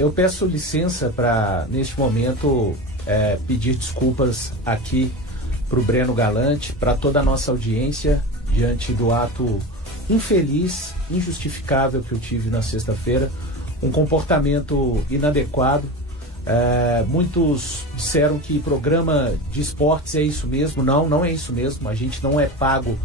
Eu peço licença para, neste momento, pedir desculpas aqui para o Breno Galante, para toda a nossa audiência, diante do ato infeliz, injustificável que eu tive na sexta-feira, um comportamento inadequado. Muitos disseram que programa de esportes é isso mesmo. Não é isso mesmo. A gente não é pago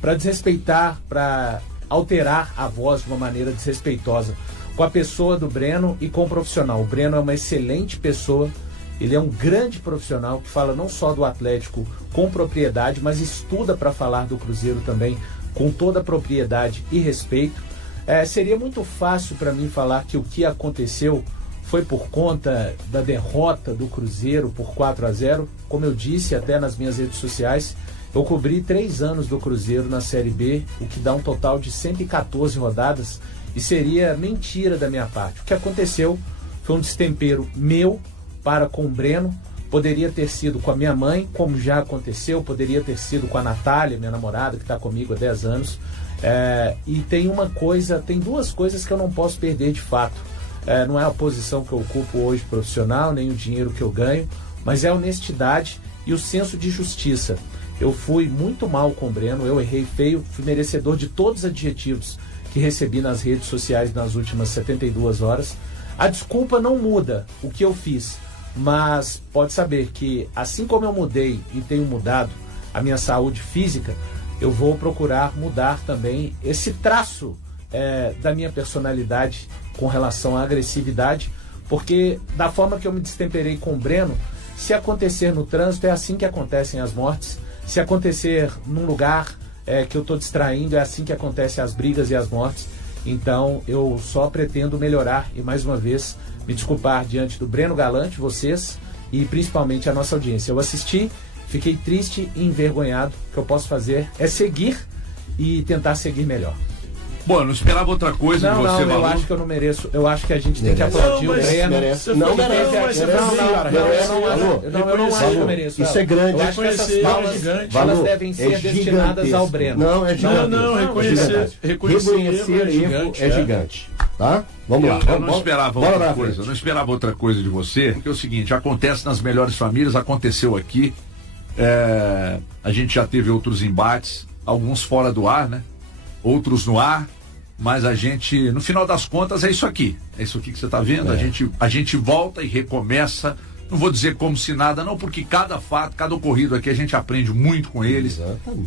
para desrespeitar, para alterar a voz de uma maneira desrespeitosa com a pessoa do Breno e com o profissional. O Breno é uma excelente pessoa, ele é um grande profissional que fala não só do Atlético com propriedade, mas estuda para falar do Cruzeiro também com toda a propriedade e respeito. Seria muito fácil para mim falar que o que aconteceu foi por conta da derrota do Cruzeiro por 4-0. Como eu disse até nas minhas redes sociais, eu cobri 3 anos do Cruzeiro na Série B, o que dá um total de 114 rodadas, e seria mentira da minha parte. O que aconteceu foi um destempero meu para com o Breno. Poderia ter sido com a minha mãe, como já aconteceu, poderia ter sido com a Natália, minha namorada, que está comigo há 10 anos. E tem duas coisas que eu não posso perder de fato. Não é a posição que eu ocupo hoje profissional, nem o dinheiro que eu ganho, mas é a honestidade e o senso de justiça. Eu fui muito mal com o Breno, eu errei feio, fui merecedor de todos os adjetivos que recebi nas redes sociais nas últimas 72 horas. A desculpa não muda o que eu fiz, mas pode saber que assim como eu mudei e tenho mudado a minha saúde física, eu vou procurar mudar também esse traço da minha personalidade com relação à agressividade, porque da forma que eu me destemperei com o Breno, se acontecer no trânsito é assim que acontecem as mortes, se acontecer num lugar que eu estou distraindo, é assim que acontecem as brigas e as mortes. Então eu só pretendo melhorar e mais uma vez me desculpar diante do Breno Galante, vocês e principalmente a nossa audiência. Eu assisti, fiquei triste e envergonhado. O que eu posso fazer é seguir e tentar seguir melhor. Bom, eu não esperava outra coisa de você, Malu. Eu acho que eu não mereço. Eu acho que a gente tem que aplaudir o Breno. Não merece. Eu não acho que eu mereço. Isso é grande. Eu acho que essas palmas elas devem ser destinadas ao Breno. Não, é gigante. Não, reconhecer erro é gigante. Tá? Vamos lá. Eu não esperava outra coisa. Eu não esperava outra coisa de você, porque é o seguinte, acontece nas melhores famílias, aconteceu aqui. A gente já teve outros embates, alguns fora do ar, né? Outros no ar. Mas a gente, no final das contas, é isso aqui que você está vendo. A gente volta e recomeça. Não vou dizer como se nada, não, porque cada fato, cada ocorrido aqui, a gente aprende muito com eles.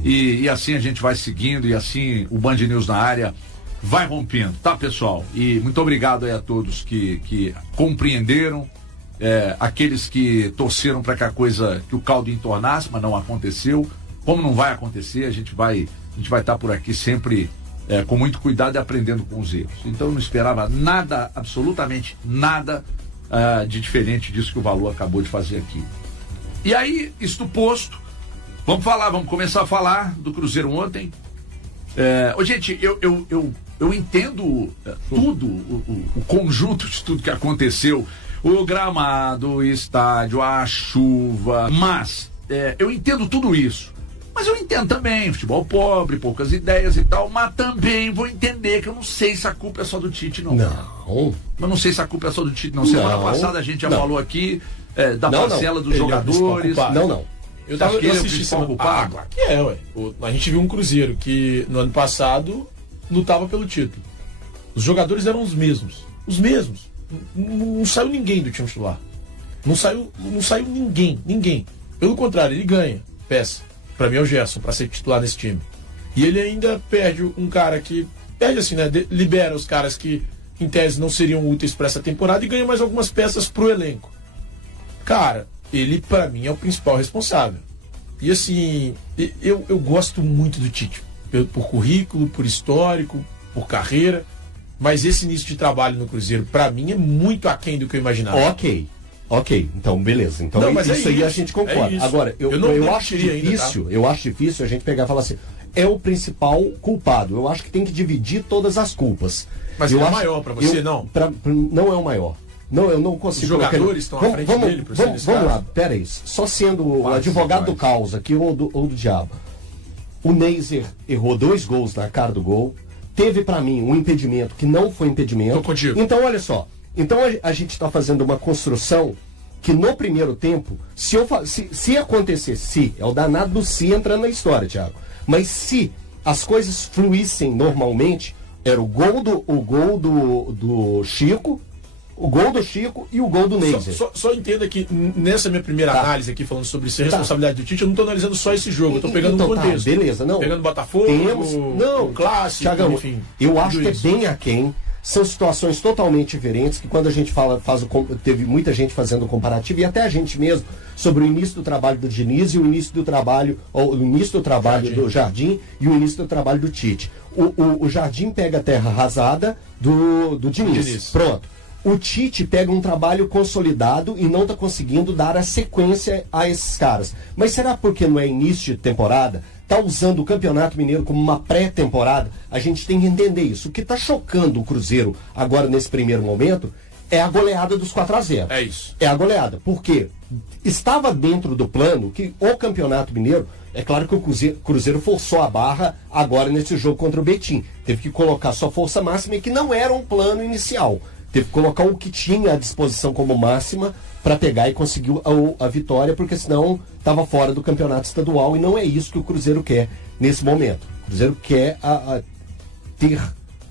E assim a gente vai seguindo, e assim o Band News na área vai rompendo, tá, pessoal? E muito obrigado aí a todos que compreenderam, aqueles que torceram para que o caldo entornasse, mas não aconteceu. Como não vai acontecer, a gente vai estar por aqui sempre com muito cuidado e aprendendo com os erros. Então eu não esperava nada, absolutamente nada de diferente disso que o Valu acabou de fazer aqui. E aí, isto posto, vamos começar a falar do Cruzeiro ontem. Gente, eu entendo tudo, o conjunto de tudo que aconteceu, o gramado, o estádio, a chuva, mas eu entendo tudo isso. Mas eu entendo também, futebol pobre, poucas ideias e tal, mas também vou entender que eu não sei se a culpa é só do Tite, não. Não. Mas não sei se a culpa é só do Tite, não. Semana passada a gente já falou aqui da parcela dos jogadores. Não. Eu assisti semana culpado. Claro que ué. A gente viu um Cruzeiro que no ano passado lutava pelo título. Os jogadores eram os mesmos. Os mesmos. Não saiu ninguém do time titular. Não saiu ninguém. Pelo contrário, ele ganha peça. Pra mim é o Gerson, pra ser titular nesse time. E ele ainda perde um cara que... Perde assim, né? Libera os caras que, em tese, não seriam úteis pra essa temporada e ganha mais algumas peças pro elenco. Cara, ele, pra mim, é o principal responsável. E assim, eu gosto muito do Tite. Por currículo, por histórico, por carreira. Mas esse início de trabalho no Cruzeiro, pra mim, é muito aquém do que eu imaginava. Ok, então beleza. Então não, isso aí a gente concorda. Agora, eu acho difícil, eu acho difícil a gente pegar e falar assim, é o principal culpado. Eu acho que tem que dividir todas as culpas. Mas ele é o maior pra você, não? Não é o maior. Não, eu não consigo. Os jogadores estão à frente dele, por vamos lá, pera aí. Só sendo o advogado do caos aqui ou do diabo. O Neiser errou 2 gols na cara do gol. Teve pra mim um impedimento que não foi impedimento. Tô contigo. Então, olha só. Então a gente está fazendo uma construção que no primeiro tempo, se acontecer, é o danado do se entrando na história, Thiago, mas se as coisas fluíssem normalmente, era o gol do Chico, o gol do Chico e o gol do Neiser. Só entenda que nessa minha primeira análise aqui, falando sobre ser responsabilidade do Tite, eu não estou analisando só esse jogo, eu estou pegando um contexto. Beleza, não. Pegando Botafogo, o Clássico, Thiagão, enfim. Eu acho que é bem aquém. São situações totalmente diferentes, que quando a gente teve muita gente fazendo o comparativo, e até a gente mesmo, sobre o início do trabalho do Diniz e o início do trabalho do Jardim e o início do trabalho do Tite. O Jardim pega a terra arrasada do Diniz. Pronto. O Tite pega um trabalho consolidado e não está conseguindo dar a sequência a esses caras. Mas será porque não é início de temporada? Está usando o Campeonato Mineiro como uma pré-temporada? A gente tem que entender isso. O que está chocando o Cruzeiro agora nesse primeiro momento é a goleada dos 4-0. É isso. É a goleada. Porque estava dentro do plano que o Campeonato Mineiro... É claro que o Cruzeiro forçou a barra agora nesse jogo contra o Betim. Teve que colocar sua força máxima, e que não era um plano inicial. Teve que colocar o que tinha à disposição como máxima para pegar e conseguir a vitória, porque senão estava fora do campeonato estadual, e não é isso que o Cruzeiro quer nesse momento. O Cruzeiro quer ter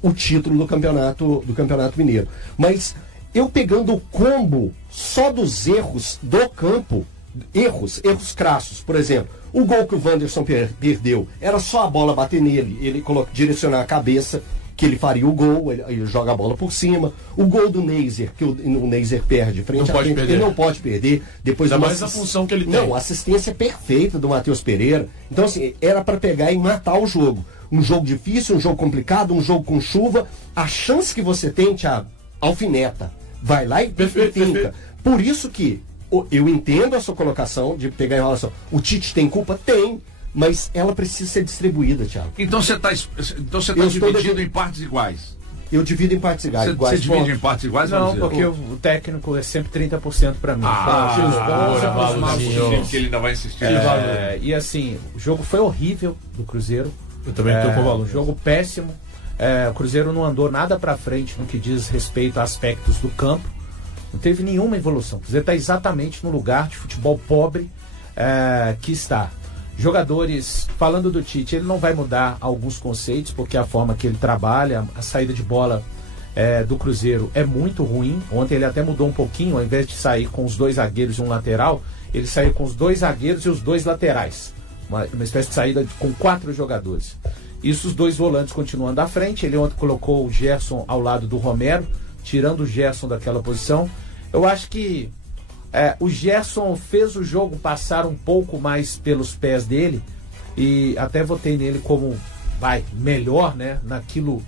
o título do campeonato Mineiro. Mas eu pegando o combo só dos erros do campo, erros crassos, por exemplo, o gol que o Wanderson perdeu, era só a bola bater nele, ele direcionar a cabeça, que ele faria o gol, ele joga a bola por cima. O gol do Neiser, que o Neiser perde frente a frente, ele não pode perder. Depois ainda mais a função que ele tem. Não, assistência perfeita do Matheus Pereira. Então, assim, era para pegar e matar o jogo. Um jogo difícil, um jogo complicado, um jogo com chuva. A chance que você tem, Thiago, alfineta. Vai lá e finca. Por isso que eu entendo a sua colocação de pegar a enrolação. O Tite tem culpa? Tem. Mas ela precisa ser distribuída, Thiago. Então você está dividindo em partes iguais. Eu divido em partes iguais. Você divide em partes iguais? Não, porque o técnico é sempre 30% para mim. Que ele ainda vai insistir. E assim, o jogo foi horrível do Cruzeiro. Eu também estou com o valor. Jogo péssimo. O Cruzeiro não andou nada para frente no que diz respeito a aspectos do campo. Não teve nenhuma evolução. O Cruzeiro está exatamente no lugar de futebol pobre que está. Jogadores, falando do Tite, ele não vai mudar alguns conceitos, porque a forma que ele trabalha, a saída de bola do Cruzeiro é muito ruim. Ontem ele até mudou um pouquinho, ao invés de sair com os 2 zagueiros e um lateral, ele saiu com os 2 zagueiros e os 2 laterais. Uma espécie de saída com 4 jogadores. Isso, os 2 volantes continuando à frente. Ele ontem colocou o Gerson ao lado do Romero, tirando o Gerson daquela posição. Eu acho que o Gerson fez o jogo passar um pouco mais pelos pés dele, e até votei nele como melhor, né, naquilo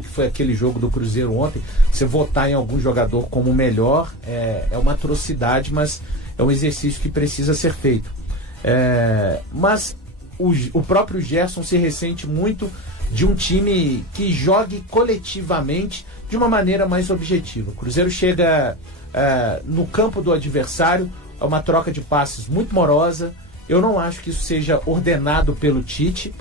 que foi aquele jogo do Cruzeiro ontem. Você votar em algum jogador como melhor é uma atrocidade, mas é um exercício que precisa ser feito. Mas o próprio Gerson se ressente muito de um time que jogue coletivamente de uma maneira mais objetiva. O Cruzeiro chega no campo do adversário, é uma troca de passes muito morosa. Eu não acho que isso seja ordenado pelo Tite.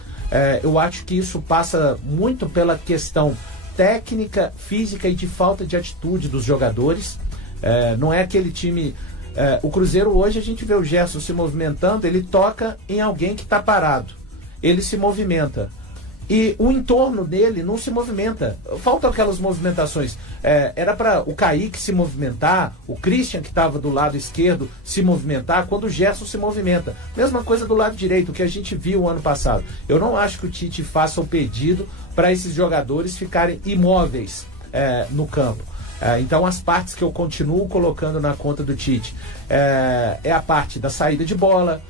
Eu acho que isso passa muito pela questão técnica, física e de falta de atitude dos jogadores. Não é aquele time... o Cruzeiro hoje, a gente vê o Gerson se movimentando, ele toca em alguém que está parado, ele se movimenta e o entorno dele não se movimenta. Faltam aquelas movimentações. Era para o Kaique se movimentar, o Christian, que estava do lado esquerdo, se movimentar quando o Gerson se movimenta. Mesma coisa do lado direito, que a gente viu ano passado. Eu não acho que o Tite faça o pedido para esses jogadores ficarem imóveis no campo. Então, as partes que eu continuo colocando na conta do Tite é a parte da saída de bola,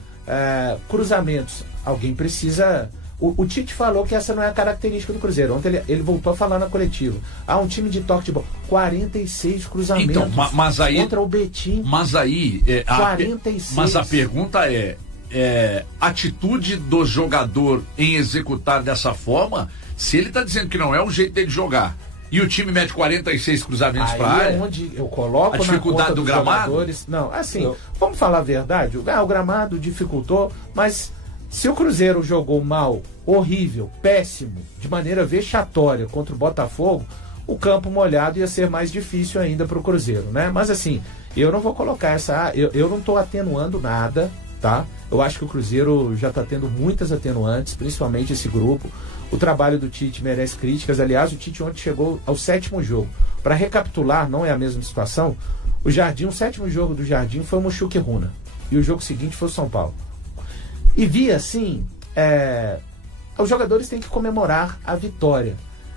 cruzamentos. Alguém precisa... O Tite falou que essa não é a característica do Cruzeiro. Ontem ele voltou a falar na coletiva. Um time de toque de bola. 46 cruzamentos mas aí, contra o Betim. Mas aí... 46. Mas a pergunta é atitude do jogador em executar dessa forma. Se ele está dizendo que não é o jeito dele jogar, e o time mete 46 cruzamentos para a área, onde eu coloco a dificuldade do gramado? Não, assim, vamos falar a verdade. O gramado dificultou, mas... Se o Cruzeiro jogou mal, horrível, péssimo, de maneira vexatória contra o Botafogo, o campo molhado ia ser mais difícil ainda para o Cruzeiro, né? Mas assim, eu não vou colocar eu não estou atenuando nada, tá? Eu acho que o Cruzeiro já está tendo muitas atenuantes, principalmente esse grupo. O trabalho do Tite merece críticas. Aliás, o Tite ontem chegou ao 7º jogo. Para recapitular, não é a mesma situação. O 7º jogo do Jardim foi o Mochuca e Runa. E o jogo seguinte foi o São Paulo. E vi assim, os jogadores têm que comemorar a vitória.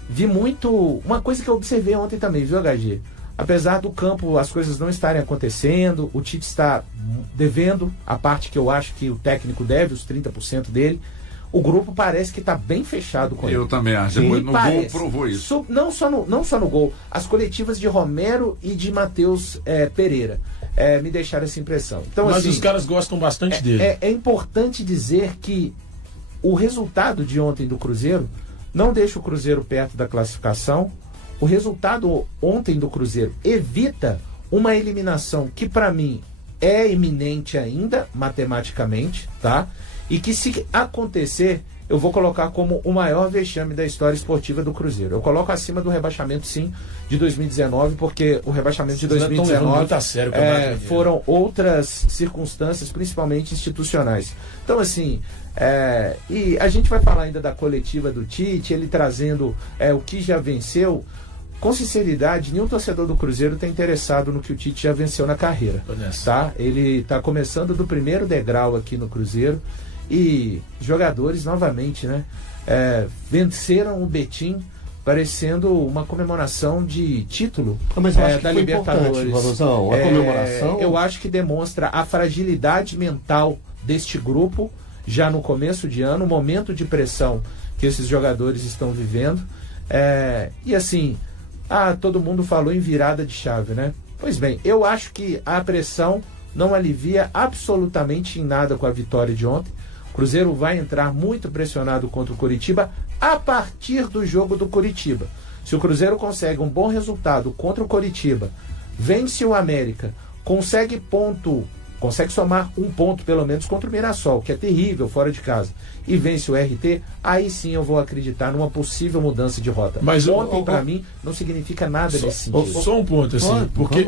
Vi muito, uma coisa que eu observei ontem também, viu, HG? Apesar do campo as coisas não estarem acontecendo, o Tite está devendo a parte que eu acho que o técnico deve, os 30% dele. O grupo parece que está bem fechado com ele. Eu também acho. Depois no gol provou isso. Não só no gol. As coletivas de Romero e de Matheus Pereira me deixaram essa impressão. Então, mas assim, os caras gostam bastante dele. É importante dizer que o resultado de ontem do Cruzeiro não deixa o Cruzeiro perto da classificação. O resultado ontem do Cruzeiro evita uma eliminação que, para mim, é iminente ainda, matematicamente, tá? E que, se acontecer, eu vou colocar como o maior vexame da história esportiva do Cruzeiro. Eu coloco acima do rebaixamento, sim, de 2019, porque o rebaixamento de 2019 foram outras circunstâncias, principalmente institucionais. Então, assim, e a gente vai falar ainda da coletiva do Tite, ele trazendo o que já venceu. Com sinceridade, nenhum torcedor do Cruzeiro está interessado no que o Tite já venceu na carreira. Tá? Ele está começando do primeiro degrau aqui no Cruzeiro. E jogadores, novamente, né, venceram o Betim, parecendo uma comemoração de título da Libertadores. A comemoração... Eu acho que demonstra a fragilidade mental deste grupo, já no começo de ano, o momento de pressão que esses jogadores estão vivendo. E assim, todo mundo falou em virada de chave, né? Pois bem, eu acho que a pressão não alivia absolutamente em nada com a vitória de ontem. O Cruzeiro vai entrar muito pressionado contra o Coritiba a partir do jogo do Coritiba. Se o Cruzeiro consegue um bom resultado contra o Coritiba, vence o América, consegue somar um ponto pelo menos contra o Mirassol, que é terrível fora de casa, e vence o RT, aí sim eu vou acreditar numa possível mudança de rota. Mas ontem, para mim, não significa nada nesse sentido. Só um ponto, assim, porque...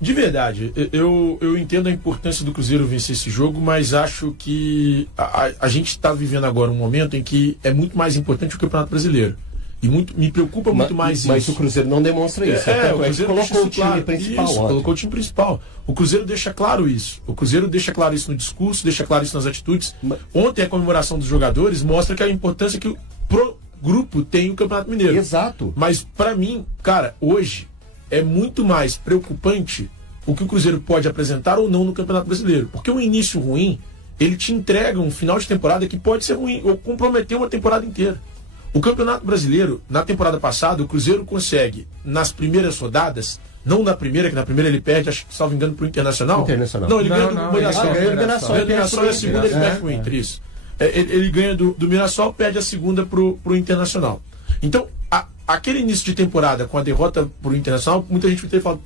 De verdade, eu entendo a importância do Cruzeiro vencer esse jogo, mas acho que a gente está vivendo agora um momento em que é muito mais importante o Campeonato Brasileiro. E me preocupa muito mais isso. Mas o Cruzeiro não demonstra isso. O Cruzeiro colocou o time principal. Colocou o time principal. O Cruzeiro deixa claro isso. O Cruzeiro deixa claro isso no discurso, deixa claro isso nas atitudes. Ontem a comemoração dos jogadores mostra que a importância que pro grupo tem o Campeonato Mineiro. Exato. Mas para mim, cara, hoje é muito mais preocupante o que o Cruzeiro pode apresentar ou não no Campeonato Brasileiro. Porque um início ruim, ele te entrega um final de temporada que pode ser ruim ou comprometer uma temporada inteira. O Campeonato Brasileiro, na temporada passada, o Cruzeiro consegue, nas primeiras rodadas, não na primeira, que na primeira ele perde, acho que, salvo engano, pro Internacional. Não, ele ganha do Mirassol. O Mirassol é a segunda, ele perde pro Inter, isso. Ele ganha do Mirassol, perde a segunda pro Internacional. Então, aquele início de temporada com a derrota pro Internacional, muita gente vai ter falado,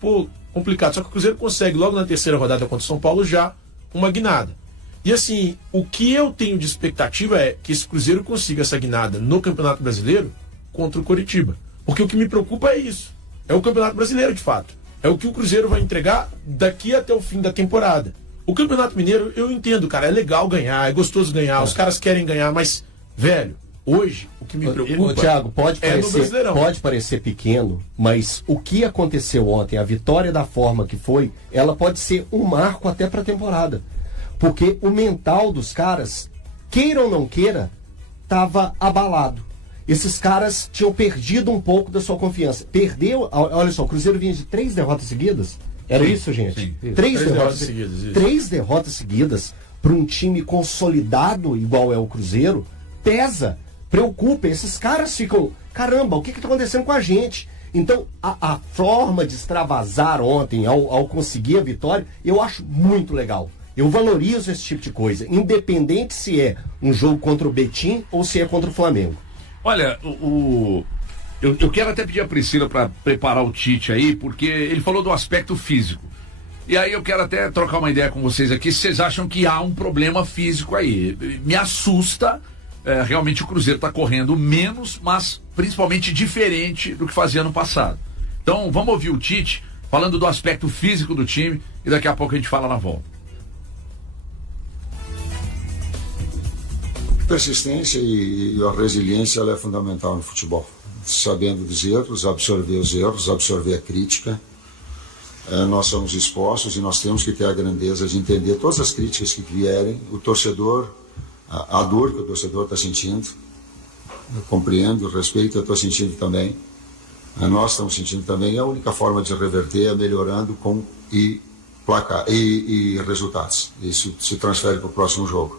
complicado. Só que o Cruzeiro consegue, logo na terceira rodada contra o São Paulo, já uma guinada. E assim, o que eu tenho de expectativa é que esse Cruzeiro consiga essa guinada no Campeonato Brasileiro contra o Coritiba. Porque o que me preocupa é isso. É o Campeonato Brasileiro, de fato. É o que o Cruzeiro vai entregar daqui até o fim da temporada. O Campeonato Mineiro, eu entendo, cara, é legal ganhar, é gostoso ganhar, os caras querem ganhar, mas, velho, hoje, o que me preocupa Thiago, pode parecer pequeno, mas o que aconteceu ontem, a vitória da forma que foi, ela pode ser um marco até para a temporada. Porque o mental dos caras, queira ou não queira, estava abalado. Esses caras tinham perdido um pouco da sua confiança. Perdeu, olha só, o Cruzeiro vinha de 3 derrotas seguidas. Era isso, gente? Sim. 3 derrotas seguidas. Isso. 3 derrotas seguidas para um time consolidado igual é o Cruzeiro, pesa, preocupa. Esses caras ficam, caramba, o que está acontecendo com a gente? Então, a forma de extravasar ontem ao conseguir a vitória, eu acho muito legal. Eu valorizo esse tipo de coisa, independente se é um jogo contra o Betim ou se é contra o Flamengo. Olha, eu quero até pedir a Priscila para preparar o Tite aí, porque ele falou do aspecto físico. E aí eu quero até trocar uma ideia com vocês aqui, se vocês acham que há um problema físico aí. Me assusta realmente o Cruzeiro está correndo menos, mas principalmente diferente do que fazia no passado. Então vamos ouvir o Tite falando do aspecto físico do time e daqui a pouco a gente fala na volta. Persistência e a resiliência ela é fundamental no futebol. Sabendo dos erros, absorver os erros, absorver a crítica. Nós somos expostos e nós temos que ter a grandeza de entender todas as críticas que vierem. O torcedor, a dor que o torcedor está sentindo, eu compreendo, respeito, eu estou sentindo também. Nós estamos sentindo também. A única forma de reverter é melhorando com placar e resultados. Isso se transfere para o próximo jogo.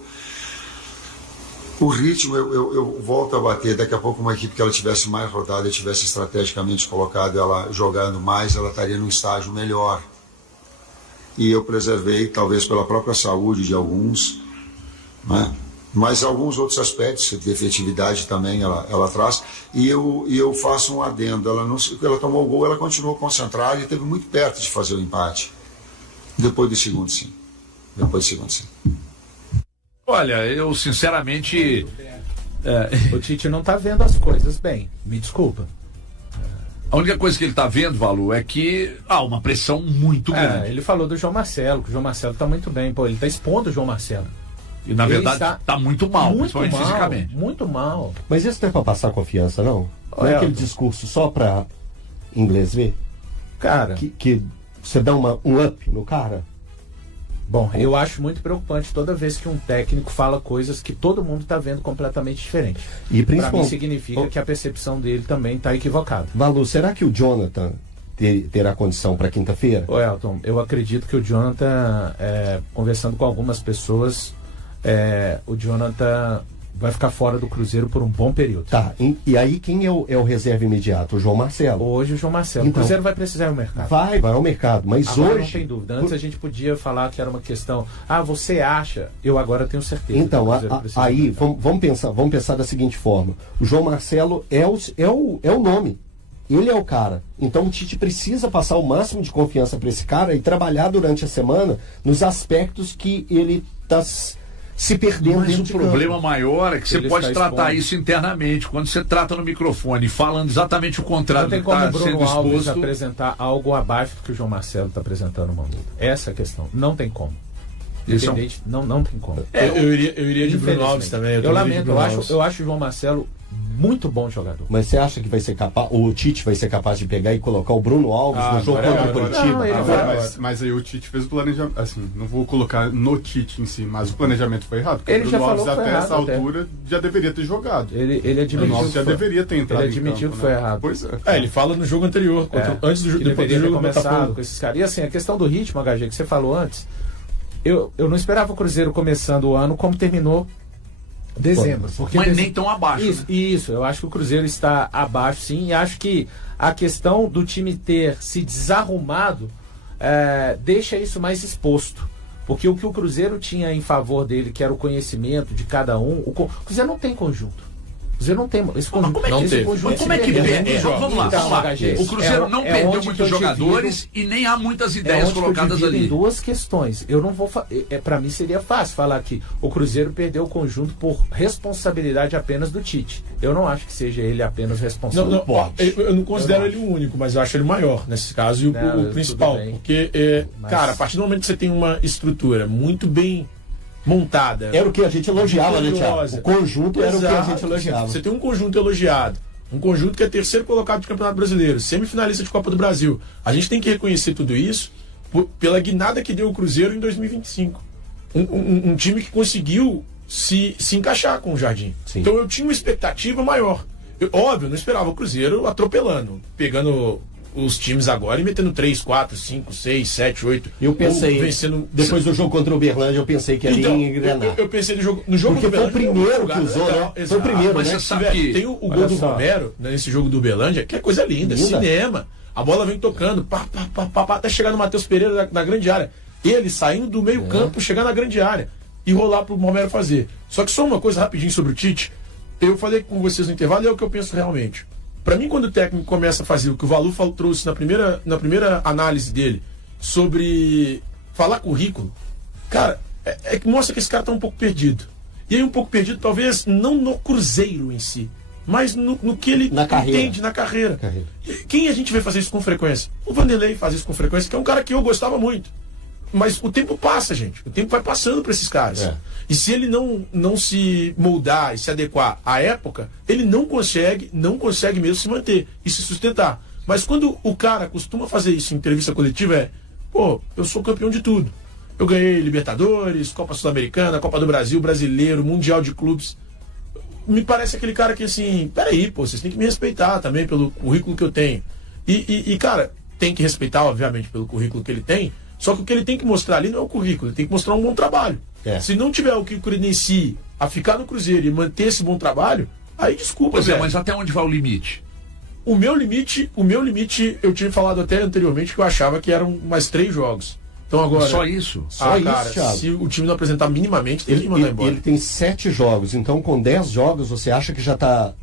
O ritmo, eu volto a bater. Daqui a pouco uma equipe que ela tivesse mais rodada, tivesse estrategicamente colocado ela jogando mais, ela estaria num estágio melhor. E eu preservei, talvez pela própria saúde de alguns, né? Mas alguns outros aspectos de efetividade também ela traz. E eu faço um adendo. Ela tomou o gol, ela continuou concentrada e esteve muito perto de fazer o empate. Depois do segundo, sim. Olha, eu sinceramente... O Tite não está vendo as coisas bem, me desculpa. A única coisa que ele está vendo, Valu, é que há uma pressão muito grande. Ele falou do João Marcelo, que o João Marcelo está muito bem. Pô, ele está expondo o João Marcelo. E na verdade está muito mal, principalmente fisicamente. Muito mal. Mas isso não é para passar confiança, não? Não é aquele discurso só para inglês ver? Cara... Que você dá um up no cara? Bom, eu acho muito preocupante toda vez que um técnico fala coisas que todo mundo está vendo completamente diferente. E principalmente... Para mim significa que a percepção dele também está equivocada. Valu, será que o Jonathan terá condição para quinta-feira? Ô Elton, eu acredito que o Jonathan, conversando com algumas pessoas, o Jonathan vai ficar fora do Cruzeiro por um bom período. Tá, e aí quem é o reserva imediato? O João Marcelo. Hoje o João Marcelo. Então, o Cruzeiro vai precisar ir ao mercado. Vai ao mercado, mas agora hoje... não tem dúvida. Antes a gente podia falar que era uma questão, você acha, eu agora tenho certeza. Então, aí, vamos pensar da seguinte forma. O João Marcelo é o nome. Ele é o cara. Então o Tite precisa passar o máximo de confiança para esse cara e trabalhar durante a semana nos aspectos que ele está se perdendo. Mas o problema maior é que você pode tratar isso internamente. Quando você trata no microfone, falando exatamente o contrário do que está sendo exposto... Alves apresentar algo abaixo do que o João Marcelo está apresentando no momento. Essa é a questão. Não tem como. Não tem como. Eu iria de Bruno Alves também. Eu lamento. Eu acho o João Marcelo muito bom jogador. Mas você acha que vai ser capaz, o Tite vai ser capaz de pegar e colocar o Bruno Alves no jogo contra o Curitiba? Mas aí o Tite fez o planejamento, assim, não vou colocar no Tite em si, mas o planejamento foi errado, porque ele o já Bruno falou Alves até essa altura já deveria ter jogado. Ele admitiu. O Bruno Alves já deveria ter entrado. Ele admitiu que foi errado. Pois é. Ele fala no jogo anterior, antes do jogo, depois do jogo começado com esses caras. E assim, a questão do ritmo, HG, que você falou antes, eu não esperava o Cruzeiro começando o ano como terminou dezembro. Mas nem tão abaixo. Isso, eu acho que o Cruzeiro está abaixo, sim, e acho que a questão do time ter se desarrumado deixa isso mais exposto. Porque o que o Cruzeiro tinha em favor dele, que era o conhecimento de cada um, o Cruzeiro não tem conjunto. O Cruzeiro não tem esse conjunto. Como é que perde? Vamos lá. O Cruzeiro não perdeu muitos jogadores e nem há muitas ideias colocadas ali. Tem duas questões. Eu não vou. Para mim seria fácil falar que o Cruzeiro perdeu o conjunto por responsabilidade apenas do Tite. Eu não acho que seja ele apenas responsável. Eu não considero ele o único, mas eu acho ele maior nesse caso e o principal. Porque, cara, a partir do momento que você tem uma estrutura muito bem montada. Era o que a gente elogiava, né, Thiago? O conjunto era o que a gente elogiava. Você tem um conjunto elogiado. Um conjunto que é terceiro colocado do Campeonato Brasileiro, semifinalista de Copa do Brasil. A gente tem que reconhecer tudo isso pela guinada que deu o Cruzeiro em 2025. Um time que conseguiu se encaixar com o Jardim. Sim. Então eu tinha uma expectativa maior. Óbvio, não esperava o Cruzeiro atropelando, pegando os times agora e metendo 3, 4, 5, 6, 7, 8. Eu pensei, vencendo... depois do jogo contra o Uberlândia, eu pensei que ia engrenar. Eu pensei no jogo porque do Uberlândia. Foi o primeiro que usou, né? Foi o primeiro, mas né? Você sabe que... Tem o gol do Romero, né, nesse jogo do Uberlândia, que é coisa linda, cinema. A bola vem tocando, até chegar no Matheus Pereira na grande área. Ele saindo do meio campo, chegar na grande área e rolar pro Romero fazer. Só que só uma coisa rapidinho sobre o Tite. Eu falei com vocês no intervalo e é o que eu penso realmente. Para mim, quando o técnico começa a fazer o que o Valu trouxe na primeira análise dele sobre falar currículo, cara, é que mostra que esse cara tá um pouco perdido. E aí um pouco perdido, talvez, não no Cruzeiro em si, mas no que ele entende na carreira. Quem a gente vê fazer isso com frequência? O Vanderlei faz isso com frequência, que é um cara que eu gostava muito. Mas o tempo passa, gente. O tempo vai passando para esses caras. E se ele não se moldar e se adequar à época, ele não consegue mesmo se manter e se sustentar. Mas quando o cara costuma fazer isso em entrevista coletiva, eu sou campeão de tudo. Eu ganhei Libertadores, Copa Sul-Americana, Copa do Brasil, Brasileiro, Mundial de Clubes. Me parece aquele cara que assim, peraí, vocês têm que me respeitar também pelo currículo que eu tenho. E cara, tem que respeitar, obviamente, pelo currículo que ele tem, só que o que ele tem que mostrar ali não é o currículo, ele tem que mostrar um bom trabalho. Se não tiver o que o credencie a ficar no Cruzeiro e manter esse bom trabalho, aí desculpa. Pois mas até onde vai o limite? O meu limite, eu tinha falado até anteriormente que eu achava que eram mais 3 jogos. Então agora... Só isso? Cara, Thiago. Se o time não apresentar minimamente, tem que mandar embora. Ele tem 7 jogos, então com 10 jogos você acha que já tá...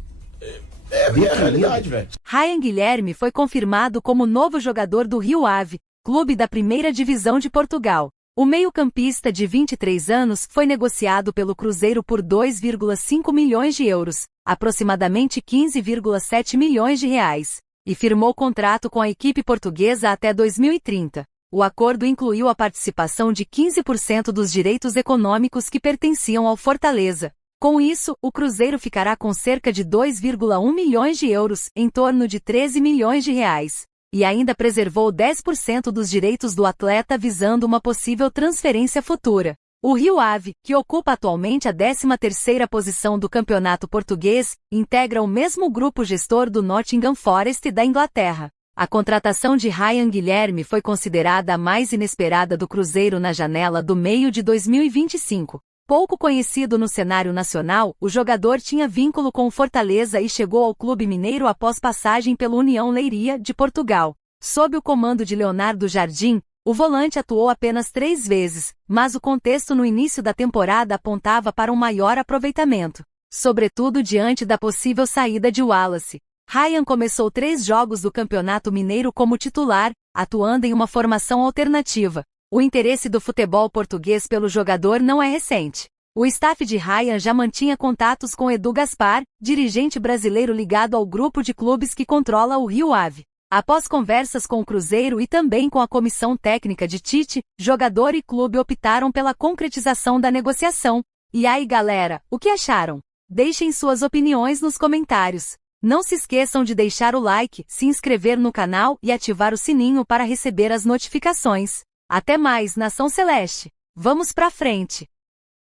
É realidade, velho. Ryan Guilherme foi confirmado como novo jogador do Rio Ave, clube da primeira divisão de Portugal. O meio-campista de 23 anos foi negociado pelo Cruzeiro por 2,5 milhões de euros, aproximadamente 15,7 milhões de reais, e firmou contrato com a equipe portuguesa até 2030. O acordo incluiu a participação de 15% dos direitos econômicos que pertenciam ao Fortaleza. Com isso, o Cruzeiro ficará com cerca de 2,1 milhões de euros, em torno de 13 milhões de reais. E ainda preservou 10% dos direitos do atleta visando uma possível transferência futura. O Rio Ave, que ocupa atualmente a 13ª posição do campeonato português, integra o mesmo grupo gestor do Nottingham Forest da Inglaterra. A contratação de Ryan Guilherme foi considerada a mais inesperada do Cruzeiro na janela do meio de 2025. Pouco conhecido no cenário nacional, o jogador tinha vínculo com o Fortaleza e chegou ao clube mineiro após passagem pelo União Leiria, de Portugal. Sob o comando de Leonardo Jardim, o volante atuou apenas 3 vezes, mas o contexto no início da temporada apontava para um maior aproveitamento, sobretudo diante da possível saída de Wallace. Ryan começou 3 jogos do Campeonato Mineiro como titular, atuando em uma formação alternativa. O interesse do futebol português pelo jogador não é recente. O staff de Ryan já mantinha contatos com Edu Gaspar, dirigente brasileiro ligado ao grupo de clubes que controla o Rio Ave. Após conversas com o Cruzeiro e também com a comissão técnica de Tite, jogador e clube optaram pela concretização da negociação. E aí, galera, o que acharam? Deixem suas opiniões nos comentários. Não se esqueçam de deixar o like, se inscrever no canal e ativar o sininho para receber as notificações. Até mais, Nação Celeste! Vamos pra frente!